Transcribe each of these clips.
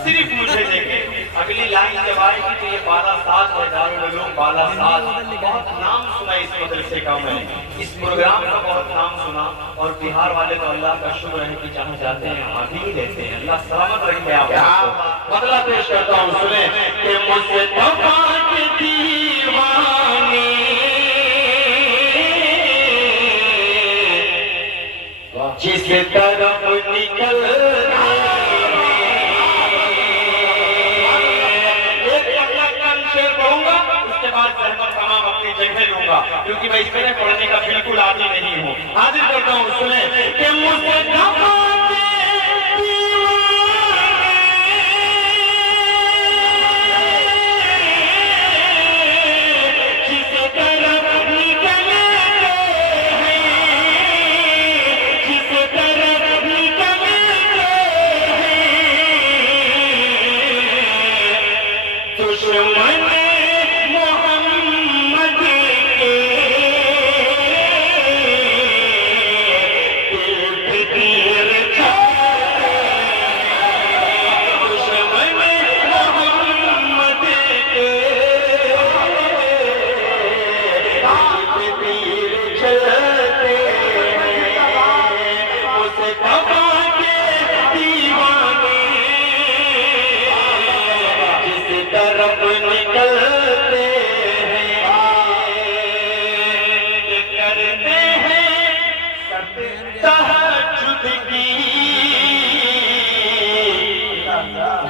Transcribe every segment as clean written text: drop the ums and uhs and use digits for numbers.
सिर्फ मुझे देखे। अगली लाइन जब आएगी तो ये बालासात है, दारुल उलूम बालासात। बहुत नाम सुना इस मदरसे का, मैंने इस प्रोग्राम का बहुत नाम सुना। और बिहार वाले तो अल्लाह का शुक्र है कि जहाँ जाते हैं आ भी रहते हैं। अल्लाह सलामत रखे आपको। बदला पेश करता हूँ, सुने कि मुझसे दीवाने जिस तरफ निकल जगह लूंगा, क्योंकि मैं इसमें पढ़ने का बिल्कुल आदी नहीं हूँ। हाजिर करता हूँ, सुने कि मुझसे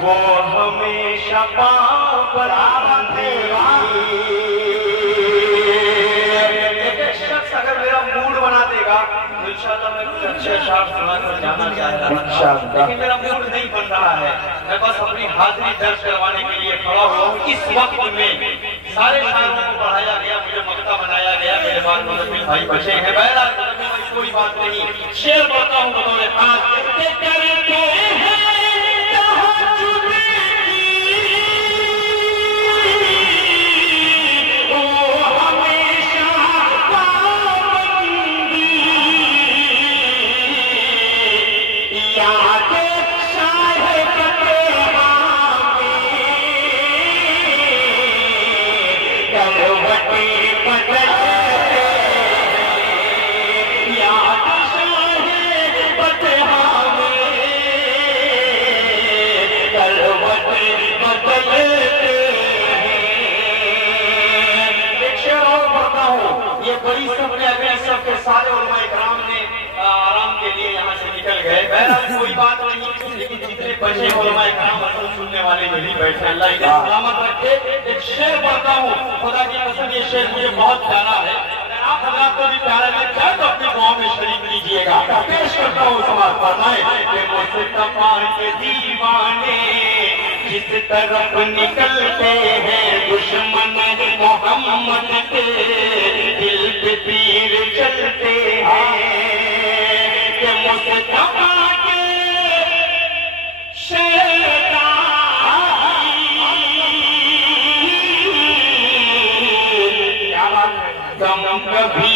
वो हमेशा शख्स अगर मेरा मूड बना देगा तो इंशाअल्लाह मैं कुछ अच्छे अशार सुनाकर जाना चाहता हूँ, लेकिन मेरा मूड नहीं बन रहा है। मैं बस अपनी हाजिरी दर्ज करवाने के लिए खड़ा हुआ हूँ। इस वक्त में सारे शायरों को पढ़ाया गया, मुझे मक्ता बनाया गया, मेरे बाद मुजम्मिल भाई बचे हैं। बहरहाल कोई बात नहीं, शेर बोलता हूँ बतौर खास के सारे उलमाए किराम ने आराम के लिए यहाँ से निकल गए। बहरहाल कोई बात नहीं, लेकिन जितने बचे उलमाए किराम असल सुनने वाले यही बैठे। अल्लाह इन्हें सलामत रखे। एक शेर पढ़ता हूँ, खुदा की कसम ये शेर मुझे बहुत प्यारा है। आप हजरात को भी प्यारा लगता है तो अपनी दुआ में शरीक लीजिएगा। पेश करता हूँ, समाज फरमाए कि मुस्तफा के दीवाने जिस तरफ निकलते हैं दुश्मन मोहम्मद के दिल पे तीर चलते हैं कि मुस्तफा के शैतान कभी